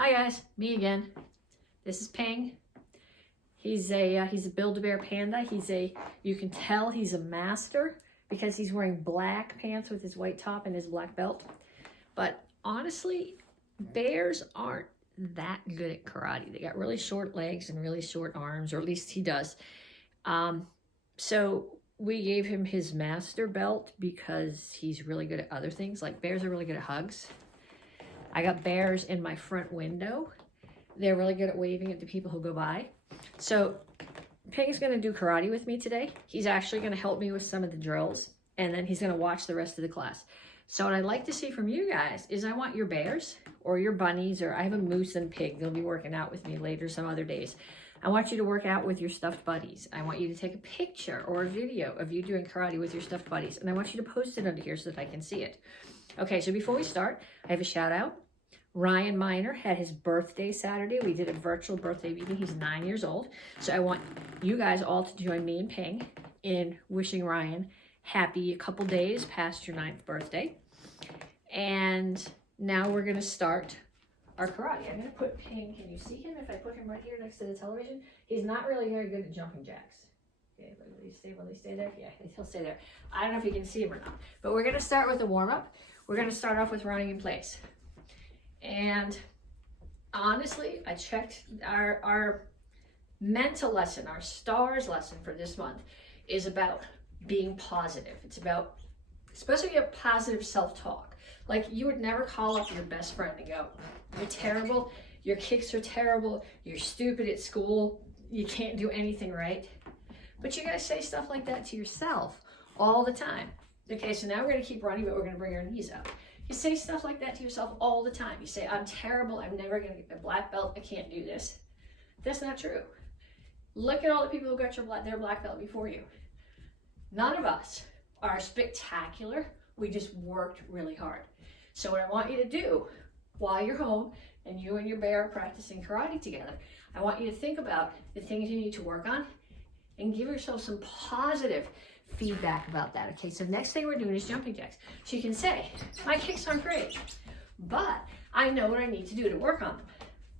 Hi guys, me again. This is Ping. He's a Build-A-Bear panda. You can tell he's a master because he's wearing black pants with his white top and his black belt. But honestly, bears aren't that good at karate. They got really short legs and really short arms, or at least he does. So we gave him his master belt because he's really good at other things. Like bears are really good at hugs. I got bears in my front window. They're really good at waving at the people who go by. So Ping's gonna do karate with me today. He's actually gonna help me with some of the drills, and then he's gonna watch the rest of the class. So what I'd like to see from you guys is I want your bears or your bunnies, or I have a moose and pig. They'll be working out with me later some other days. I want you to work out with your stuffed buddies. I want you to take a picture or a video of you doing karate with your stuffed buddies, and I want you to post it under here so that I can see it. Okay, so before we start, I have a shout out. Ryan Miner had his birthday Saturday. We did a virtual birthday meeting. He's 9 years old. So I want you guys all to join me and Ping in wishing Ryan happy a couple days past your 9th birthday. And now we're gonna start our karate. I'm gonna put Ping, can you see him if I put him right here next to the television? He's not really very good at jumping jacks. Okay, will he stay there? Yeah, he'll stay there. I don't know if you can see him or not, but we're gonna start with a warm up. We're gonna start off with running in place. And honestly, I checked our mental lesson, our stars lesson for this month is about being positive. It's supposed to be a positive self-talk. Like you would never call up your best friend and go, "You're terrible, your kicks are terrible, you're stupid at school, you can't do anything right." But you guys say stuff like that to yourself all the time. Okay, so now we're gonna keep running, but we're gonna bring our knees up. You say stuff like that to yourself all the time. You say, "I'm terrible, I'm never gonna get a black belt, I can't do this." That's not true. Look at all the people who got their black belt before you. None of us are spectacular. We just worked really hard. So what I want you to do while you're home and you and your bear are practicing karate together, I want you to think about the things you need to work on and give yourself some positive feedback about that. Okay, so next thing we're doing is jumping jacks. So you can say, "My kicks aren't great, but I know what I need to do to work on them.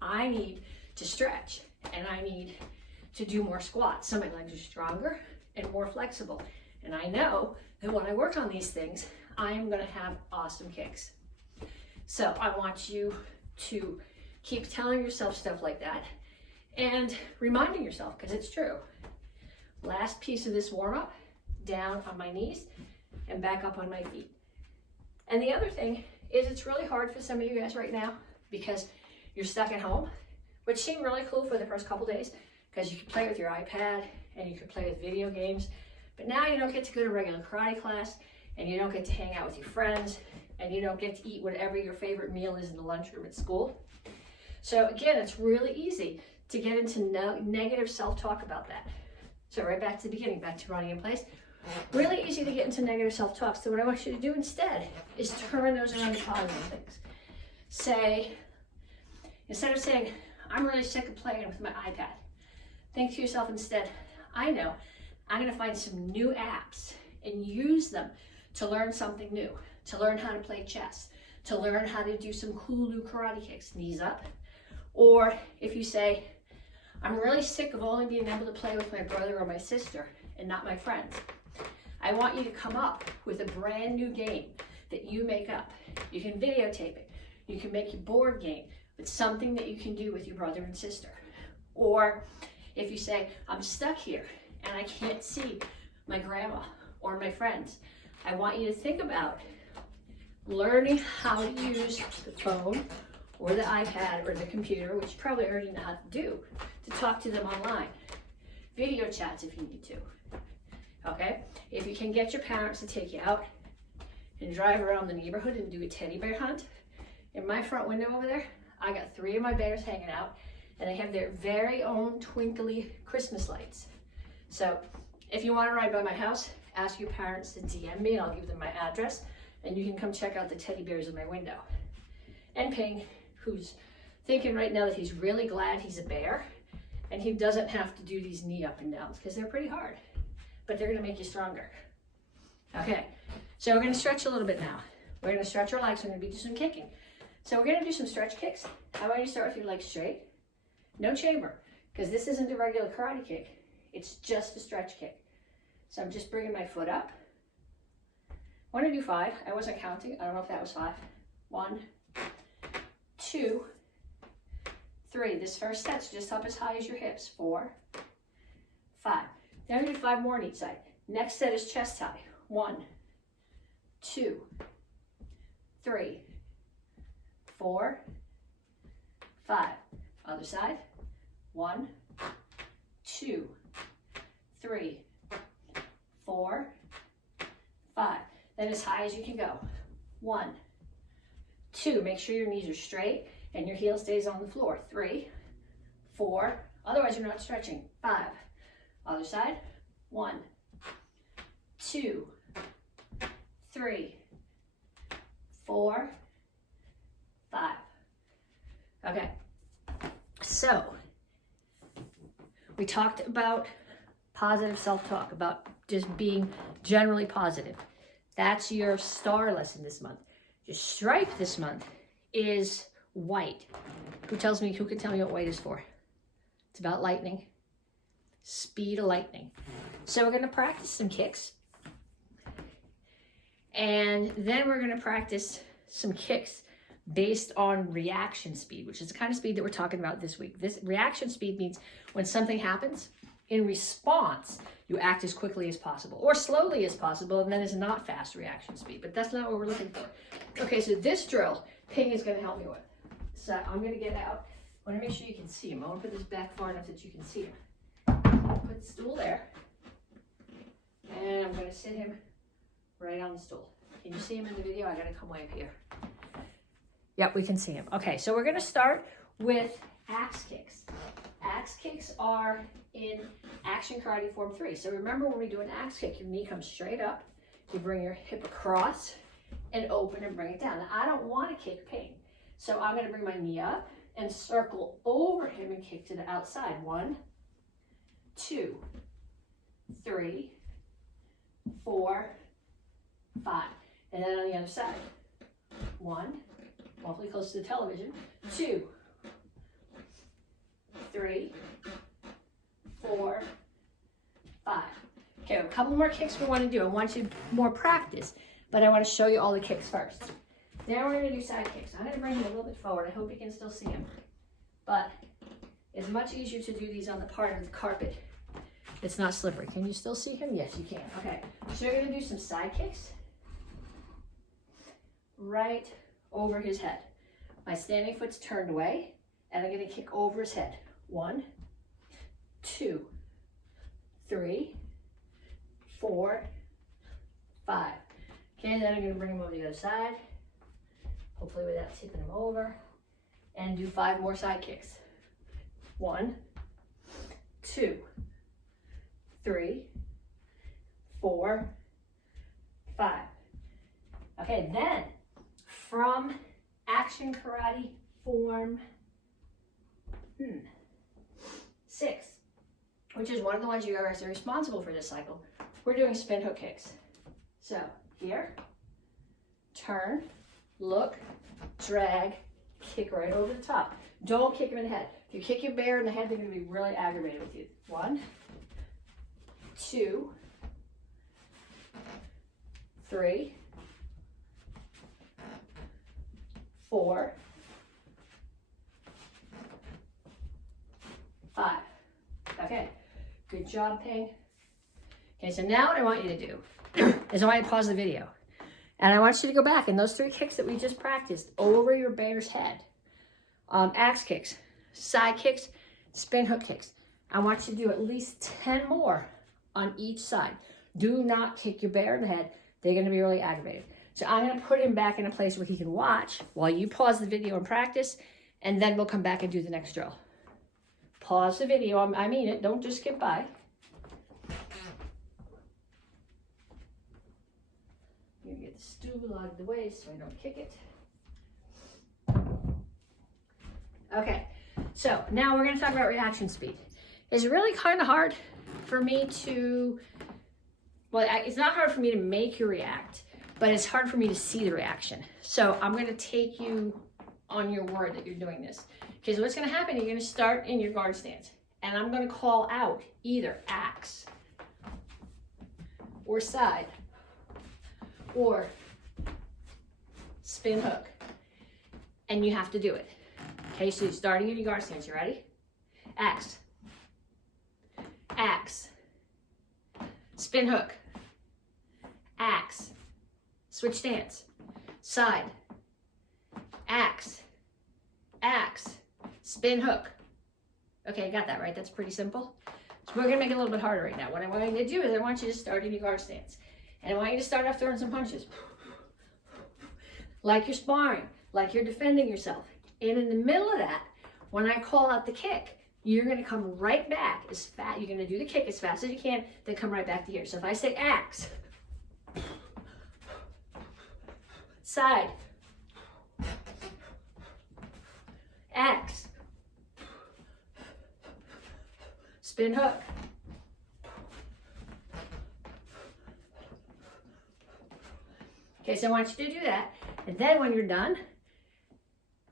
I need to stretch and I need to do more squats so my legs are stronger and more flexible. And I know that when I work on these things, I am gonna have awesome kicks." So I want you to keep telling yourself stuff like that and reminding yourself, because it's true. Last piece of this warm up, down on my knees and back up on my feet. And the other thing is it's really hard for some of you guys right now because you're stuck at home, which seemed really cool for the first couple days because you could play with your iPad and you could play with video games. But now you don't get to go to regular karate class and you don't get to hang out with your friends and you don't get to eat whatever your favorite meal is in the lunchroom at school. So again, it's really easy to get into negative self-talk about that. So right back to the beginning, back to running in place. Really easy to get into negative self-talk. So what I want you to do instead is turn those around to positive things. Say, instead of saying, "I'm really sick of playing with my iPad," think to yourself instead, "I know, I'm gonna find some new apps and use them to learn something new, to learn how to play chess, to learn how to do some cool new karate kicks," knees up. Or if you say, "I'm really sick of only being able to play with my brother or my sister and not my friends," I want you to come up with a brand new game that you make up. You can videotape it. You can make your board game. It's something that you can do with your brother and sister. Or if you say, "I'm stuck here and I can't see my grandma or my friends," I want you to think about learning how to use the phone or the iPad or the computer, which you probably already know how to do, to talk to them online. Video chats if you need to. Okay? If you can get your parents to take you out and drive around the neighborhood and do a teddy bear hunt, in my front window over there, I got 3 of my bears hanging out and they have their very own twinkly Christmas lights. So if you want to ride by my house, ask your parents to DM me and I'll give them my address and you can come check out the teddy bears in my window. And Ping, who's thinking right now that he's really glad he's a bear and he doesn't have to do these knee up and downs because they're pretty hard, but they're gonna make you stronger. Okay, so we're gonna stretch a little bit now. We're gonna stretch our legs, we're gonna do some kicking. So we're gonna do some stretch kicks. I want you to start with your legs straight. No chamber, because this isn't a regular karate kick. It's just a stretch kick. So I'm just bringing my foot up. I want to do 5. I wasn't counting. I don't know if that was 5. 1, 2, 3. This first set's just up as high as your hips. 4, 5. Now we do 5 more on each side. Next set is chest high. 1, 2, 3, 4, 5. Other side. 1, 2, 3, 4, 5. Then as high as you can go. 1, 2. Make sure your knees are straight and your heel stays on the floor. 3, 4. Otherwise you're not stretching. 5. Other side. 1, 2, 3, 4, 5. Okay. So we talked about positive self-talk, about just being generally positive. That's your star lesson this month. Your stripe this month is white. Who can tell me what white is for? It's about lightning. Speed of lightning. So we're going to practice some kicks. And then we're going to practice some kicks based on reaction speed, which is the kind of speed that we're talking about this week. This reaction speed means when something happens, in response, you act as quickly as possible or slowly as possible, and then it's not fast reaction speed, but that's not what we're looking for. Okay, so this drill, Ping is going to help me with. So I'm going to get out. I want to make sure you can see him. I want to put this back far enough that you can see him. Put the stool there, and I'm going to sit him right on the stool. Can you see him in the video? I got to come way up here. Yep, we can see him. Okay, so we're going to start with axe kicks. Axe kicks are in action karate form 3. So remember when we do an axe kick, your knee comes straight up, you bring your hip across and open and bring it down. Now I don't want to kick Ping, so I'm going to bring my knee up and circle over him and kick to the outside. 1, 2, 3, 4, 5. And then on the other side. 1, awfully close to the television. 2, 3, 4, 5. Okay, a couple more kicks we want to do. I want you more practice, but I want to show you all the kicks first. Now we're going to do side kicks. I'm going to bring him a little bit forward. I hope you can still see him. But it's much easier to do these on the part of the carpet. It's not slippery. Can you still see him? Yes, you can. Okay, so we're going to do some side kicks right over his head. My standing foot's turned away, and I'm going to kick over his head. 1, 2, 3, 4, 5. Okay, then I'm going to bring him over to the other side, hopefully without tipping him over, and do 5 more side kicks. 1, 2, 3, 4, 5. Okay, then from action karate form 6, which is one of the ones you guys are responsible for this cycle, we're doing spin hook kicks. So here, turn, look, drag, kick right over the top. Don't kick him in the head. If you kick your bear in the head, they're going to be really aggravated with you. 1, 2, 3, 4, 5. Okay, good job, Ping. Okay, so now what I want you to do is I want you to pause the video. And I want you to go back and those 3 kicks that we just practiced over your bear's head. Axe kicks, side kicks, spin hook kicks. I want you to do at least 10 more on each side. Do not kick your bear in the head. They're going to be really aggravated. So I'm going to put him back in a place where he can watch while you pause the video and practice, and then we'll come back and do the next drill. Pause the video. I mean it. Don't just skip by. I'm going to get the stool out of the way so I don't kick it. Okay, so now we're going to talk about reaction speed. It's really kind of hard for me to, well, it's not hard for me to make you react, but it's hard for me to see the reaction. So I'm going to take you on your word that you're doing this. Because what's going to happen, you're going to start in your guard stance. And I'm going to call out either axe or side or spin hook. And you have to do it. Okay, so you're starting in your guard stance. You ready? Axe. Axe. Spin hook. Axe. Switch stance. Side. Axe. Axe. Spin hook. Okay, got that right. That's pretty simple. So we're gonna make it a little bit harder right now. What I want you to do is I want you to start in your guard stance. And I want you to start off throwing some punches. Like you're sparring, like you're defending yourself. And in the middle of that, when I call out the kick, you're gonna come right back as fast. You're gonna do the kick as fast as you can, then come right back to here. So if I say axe, side, axe, spin hook, okay, so I want you to do that. And then when you're done,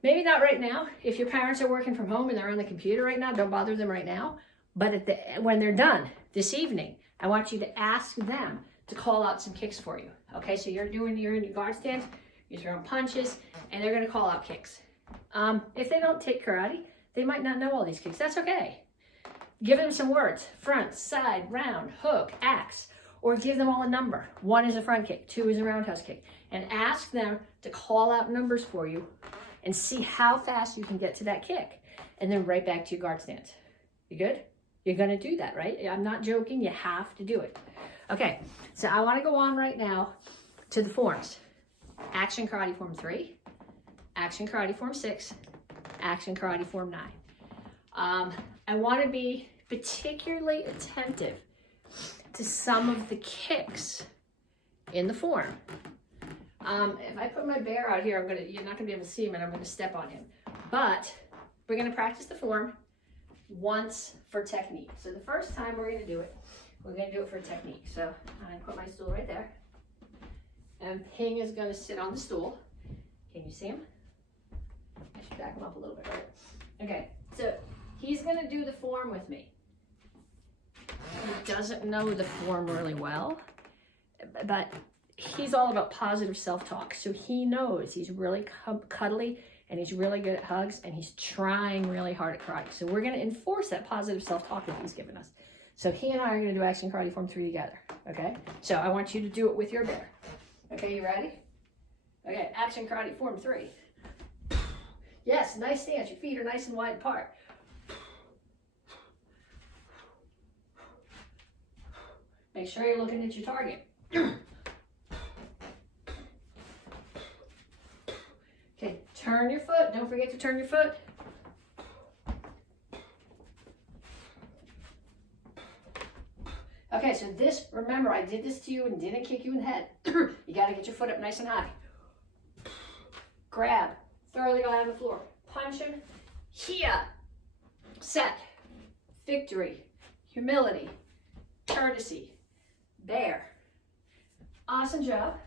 maybe not right now. If your parents are working from home and they're on the computer right now, don't bother them right now. But when they're done this evening, I want you to ask them to call out some kicks for you. Okay, so you're in your guard stance, you're throwing punches, and they're gonna call out kicks. If they don't take karate, they might not know all these kicks. That's okay. Give them some words: front, side, round, hook, axe, or give them all a number. 1 is a front kick, 2 is a roundhouse kick, and ask them to call out numbers for you and see how fast you can get to that kick, and then right back to your guard stance. You good? You're gonna do that, right? I'm not joking, you have to do it. Okay, so I wanna go on right now to the forms. Action Karate Form 3, Action Karate Form 6, Action Karate Form 9. I wanna be particularly attentive to some of the kicks in the form. If I put my bear out here, you're not gonna be able to see him and I'm gonna step on him. But we're gonna practice the form once for technique. So the first time we're gonna do it for technique. So I'm gonna put my stool right there. And Ping is gonna sit on the stool. Can you see him? I should back him up a little bit, right? Okay, so he's gonna do the form with me. He doesn't know the form really well, but he's all about positive self-talk. So he knows he's really cuddly and he's really good at hugs and he's trying really hard at karate. So we're gonna enforce that positive self-talk that he's given us. So he and I are gonna do Action Karate Form 3 together, okay? So I want you to do it with your bear. Okay, you ready? Okay, Action Karate Form 3. Yes, nice stance. Your feet are nice and wide apart. Make sure you're looking at your target. Okay, turn your foot. Don't forget to turn your foot. Okay, so this, remember, I did this to you and didn't kick you in the head. You got to get your foot up nice and high. Grab. Throw the guy on the floor. Punch him. Here. Set. Victory. Humility. Courtesy. Bear. Awesome job.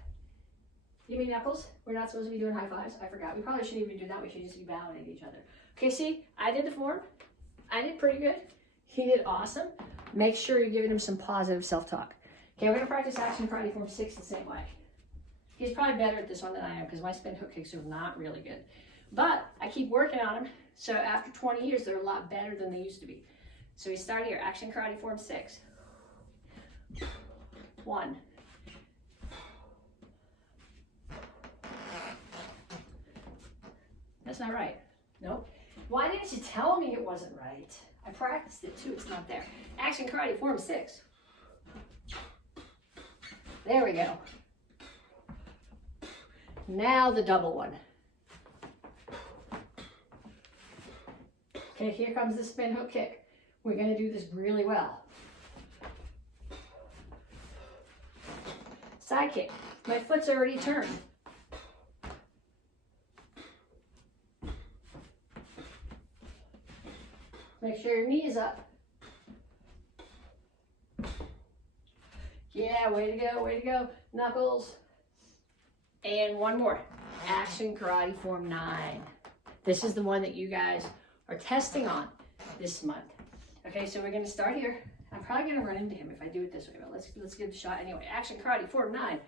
Give me knuckles. We're not supposed to be doing high fives. I forgot. We probably shouldn't even do that. We should just be bowing at each other. Okay, see? I did the form. I did pretty good. He did awesome. Make sure you're giving him some positive self-talk. Okay, we're going to practice Action Karate Form 6 the same way. He's probably better at this one than I am because my spin hook kicks are not really good. But I keep working on them, so after 20 years, they're a lot better than they used to be. So we start here, Action Karate Form 6. 1. That's not right. Nope. Why didn't you tell me it wasn't right? I practiced it too, it's not there. Action Karate Form 6. There we go. Now the double one. Okay, here comes the spin hook kick. We're gonna do this really well. Side kick. My foot's already turned. Make sure your knee is up. Yeah, way to go, way to go. Knuckles. And one more. Action Karate Form 9. This is the one that you guys are testing on this month. Okay, so we're gonna start here. I'm probably gonna run into him if I do it this way, but let's give it a shot anyway. Action karate, form 9.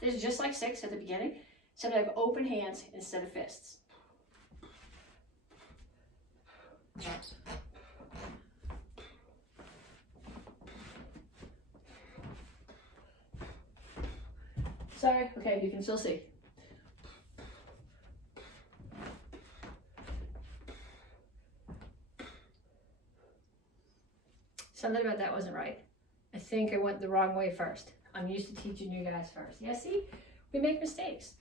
This is just like 6 at the beginning, except I have open hands instead of fists. Sorry, okay, you can still see. Something about that wasn't right. I think I went the wrong way first. I'm used to teaching you guys first. Yeah, see? We make mistakes.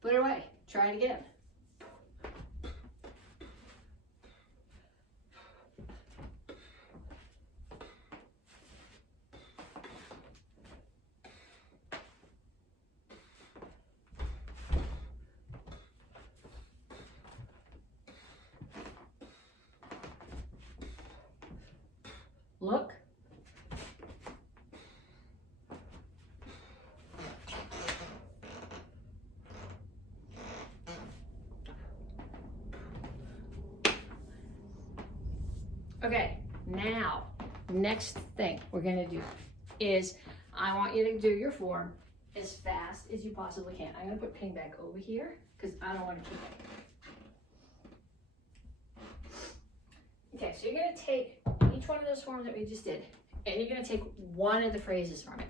Put it away. Try it again. Look. Okay, now, next thing we're gonna do is I want you to do your form as fast as you possibly can. I'm gonna put ping back over here because I don't want to keep it. Okay, so you're gonna take each one of those forms that we just did, and you're gonna take one of the phrases from it,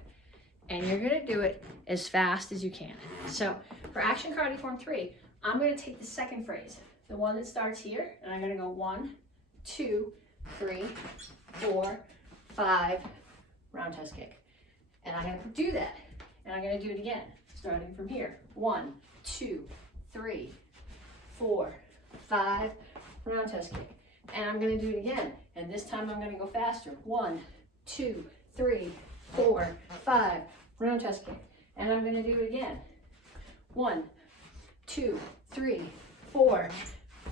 and you're gonna do it as fast as you can. So for action karate form 3, I'm gonna take the second phrase, the one that starts here, and I'm gonna go 1, 2, 3, 4, 5, roundhouse kick. And I'm gonna do that, and I'm gonna do it again, starting from here. 1, 2, 3, 4, 5, roundhouse kick. And I'm gonna do it again, and this time I'm gonna go faster. 1, 2, 3, 4, 5, roundhouse kick. And I'm gonna do it again. 1, 2, 3, 4,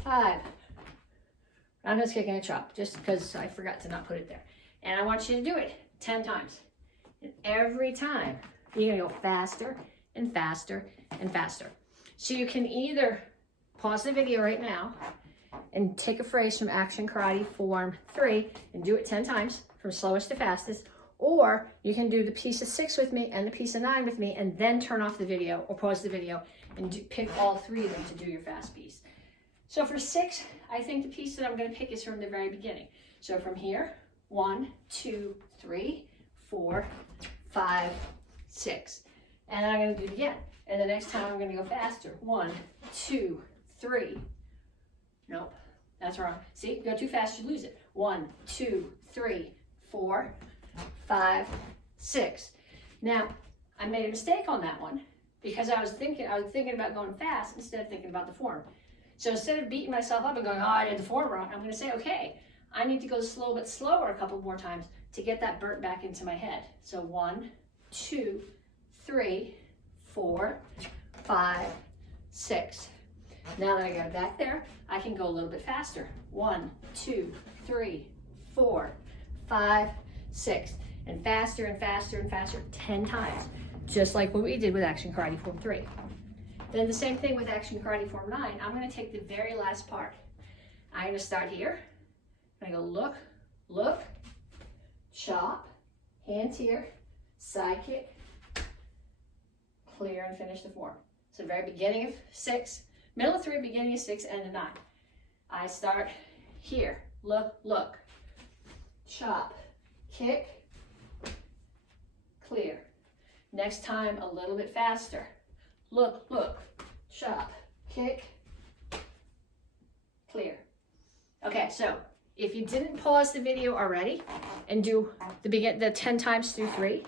5, roundhouse kick and a chop, just because I forgot to not put it there. And I want you to do it 10 times. And every time, you're gonna go faster and faster and faster. So you can either pause the video right now and take a phrase from action karate form 3 and do it 10 times from slowest to fastest, or you can do the piece of 6 with me and the piece of 9 with me and then turn off the video or pause the video and pick all 3 of them to do your fast piece. So for 6, I think the piece that I'm going to pick is from the very beginning. So from here, 1, 2, 3, 4, 5, 6. And I'm going to do it again. And the next time I'm going to go faster. 1, 2, 3. Nope, that's wrong. See, go too fast, you lose it. 1, 2, 3, 4, 5, 6. Now, I made a mistake on that one because I was thinking about going fast instead of thinking about the form. So instead of beating myself up and going, oh, I did the form wrong, I'm going to say, okay, I need to go slow but slower a couple more times to get that burnt back into my head. So 1, 2, 3, 4, 5, 6. Now that I got it back there, I can go a little bit faster. 1, 2, 3, 4, 5, 6. And faster and faster and faster 10 times, just like what we did with action karate form 3. Then the same thing with action karate form 9. I'm going to take the very last part. I'm going to start here. I'm going to go look, look, chop, hands here, side kick, clear, and finish the form. So very beginning of 6, middle of 3, beginning of 6, end of 9. I start here, look, look, chop, kick, clear. Next time a little bit faster. Look, look, chop, kick, clear. Okay, so if you didn't pause the video already and do the 10 times through 3,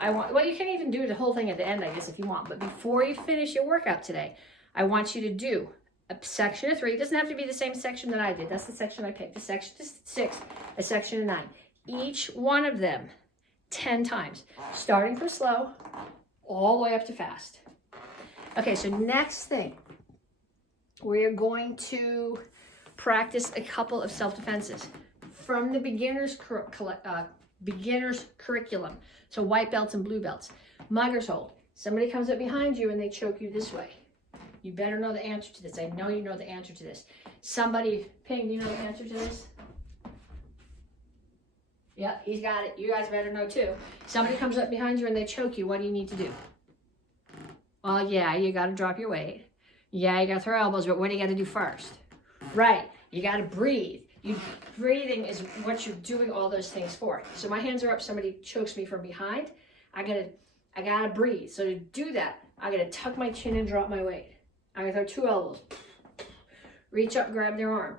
well, you can even do the whole thing at the end, I guess, if you want. But before you finish your workout today, I want you to do a section of 3. It doesn't have to be the same section that I did. That's the section I picked. A section of 6, a section of 9. Each one of them 10 times, starting from slow all the way up to fast. Okay, so next thing, we're going to practice a couple of self-defenses from the beginner's curriculum. So white belts and blue belts. Mugger's hold. Somebody comes up behind you and they choke you this way. You better know the answer to this. I know you know the answer to this. Somebody, Ping, do you know the answer to this? Yep, he's got it. You guys better know too. Somebody comes up behind you and they choke you. What do you need to do? Well, yeah, you got to drop your weight. Yeah, you got to throw elbows, but what do you got to do first? Right, you got to breathe. Breathing is what you're doing all those things for. So my hands are up, somebody chokes me from behind. I gotta breathe. So to do that, I gotta tuck my chin and drop my weight. I gotta throw 2 elbows. Reach up, grab their arm.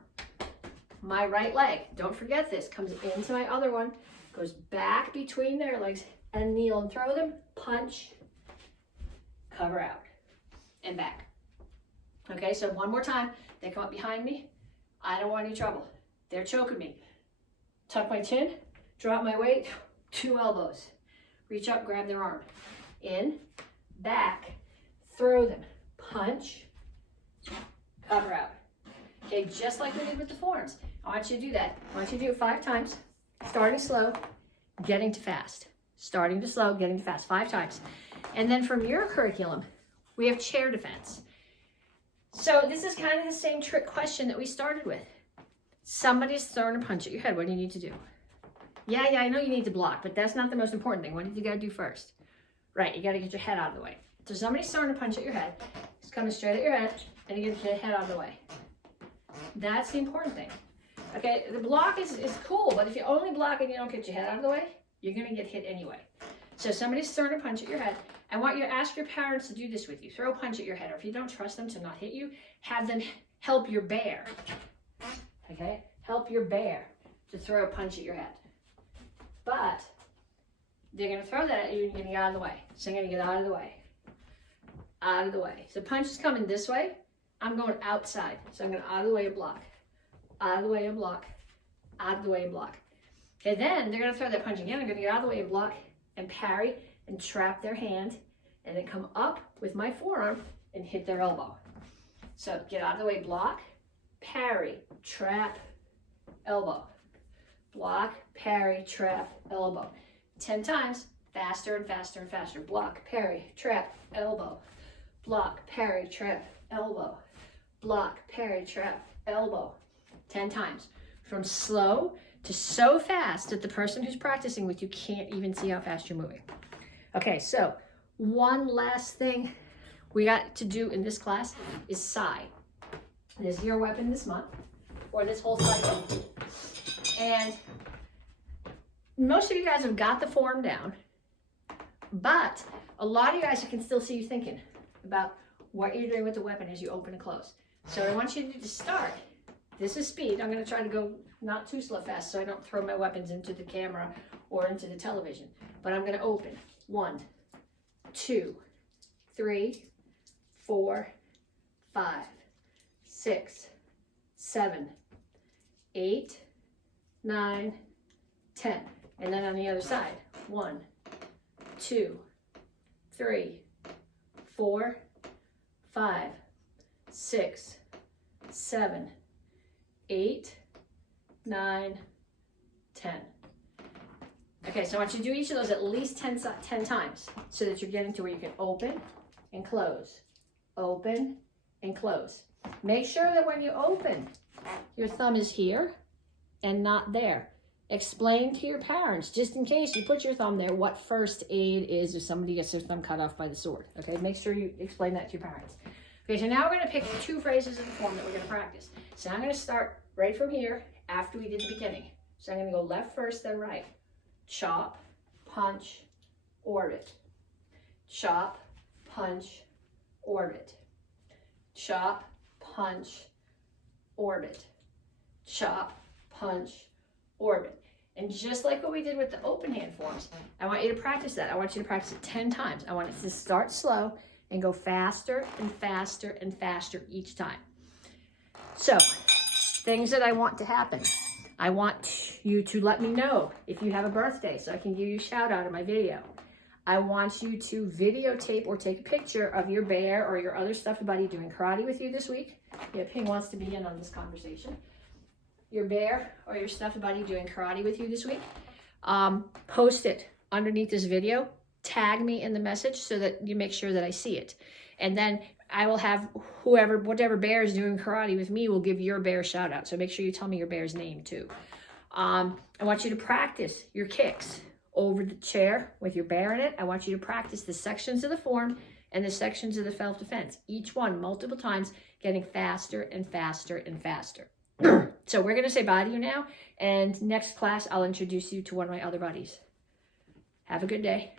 My right leg, don't forget this, comes into my other one, goes back between their legs and kneel and throw them, punch, cover out, and back. Okay, so one more time. They come up behind me. I don't want any trouble. They're choking me. Tuck my chin, drop my weight, 2 elbows. Reach up, grab their arm. In, back, throw them, punch, cover out. Okay, just like we did with the forms. I want you to do that. I want you to do it 5 times, starting slow, getting to fast. Starting to slow, getting to fast, 5 times. And then from your curriculum, we have chair defense. So this is kind of the same trick question that we started with. Somebody's throwing a punch at your head. What do you need to do? Yeah, I know you need to block, but that's not the most important thing. What do you got to do first? Right, you got to get your head out of the way. So somebody's throwing a punch at your head. It's coming straight at your head, and you get your head out of the way. That's the important thing. Okay, the block is cool, but if you only block and you don't get your head out of the way, you're going to get hit anyway. So somebody's throwing a punch at your head. I want you to ask your parents to do this with you. Throw a punch at your head, or if you don't trust them to not hit you, have them help your bear. Okay, help your bear to throw a punch at your head. But they're going to throw that at you and you're going to get out of the way. So I'm going to get out of the way. Out of the way. So punch is coming this way. I'm going outside. So I'm going out of the way and block. Out of the way and block. Out of the way and block. Okay, then they're going to throw that punch again. I'm going to get out of the way and block and parry and trap their hand and then come up with my forearm and hit their elbow. So get out of the way, block, parry, trap, elbow. Block, parry, trap, elbow. 10 times, faster and faster and faster. Block, parry, trap, elbow. Block, parry, trap, elbow. Block, parry, trap, elbow. 10 times. From slow to so fast that the person who's practicing with you can't even see how fast you're moving. Okay, so one last thing we got to do in this class is sigh. This is your weapon this month, or this whole cycle. And most of you guys have got the form down, but a lot of you guys, I can still see you thinking about what you're doing with the weapon as you open and close. So what I want you to do to start, this is speed. I'm going to try to go not too slow fast so I don't throw my weapons into the camera or into the television. But I'm going to open. 1, 2, 3, 4, 5, 6, 7, 8, 9, 10. And then on the other side, 1, 2, 3, 4, 5, 6, 7, 8, 9, 10. Okay, so I want you to do each of those at least 10 times so that you're getting to where you can open and close, open and close. Make sure that when you open, your thumb is here and not there. Explain to your parents, just in case you put your thumb there, what first aid is if somebody gets their thumb cut off by the sword. Okay, make sure you explain that to your parents. Okay, so now we're going to pick 2 phrases in the form that we're going to practice. So I'm going to start right from here after we did the beginning. So I'm going to go left first, then right. Chop, punch, orbit. Chop, punch, orbit. Chop, punch, orbit. Chop, punch, orbit. And just like what we did with the open hand forms, I want you to practice that. I want you to practice it 10 times. I want it to start slow and go faster and faster and faster each time. So, things that I want to happen. I want you to let me know if you have a birthday so I can give you a shout out in my video. I want you to videotape or take a picture of your bear or your other stuffed buddy doing karate with you this week. Yeah, Ping wants to be in on this conversation. Your bear or your stuffed buddy doing karate with you this week. Post it underneath this video. Tag me in the message so that you make sure that I see it. And then I will have whatever bear is doing karate with me will give your bear a shout out. So make sure you tell me your bear's name too. I want you to practice your kicks over the chair with your bear in it. I want you to practice the sections of the form and the sections of the self-defense, each one multiple times, getting faster and faster and faster. So we're going to say bye to you now, and next class I'll introduce you to one of my other buddies. Have a good day.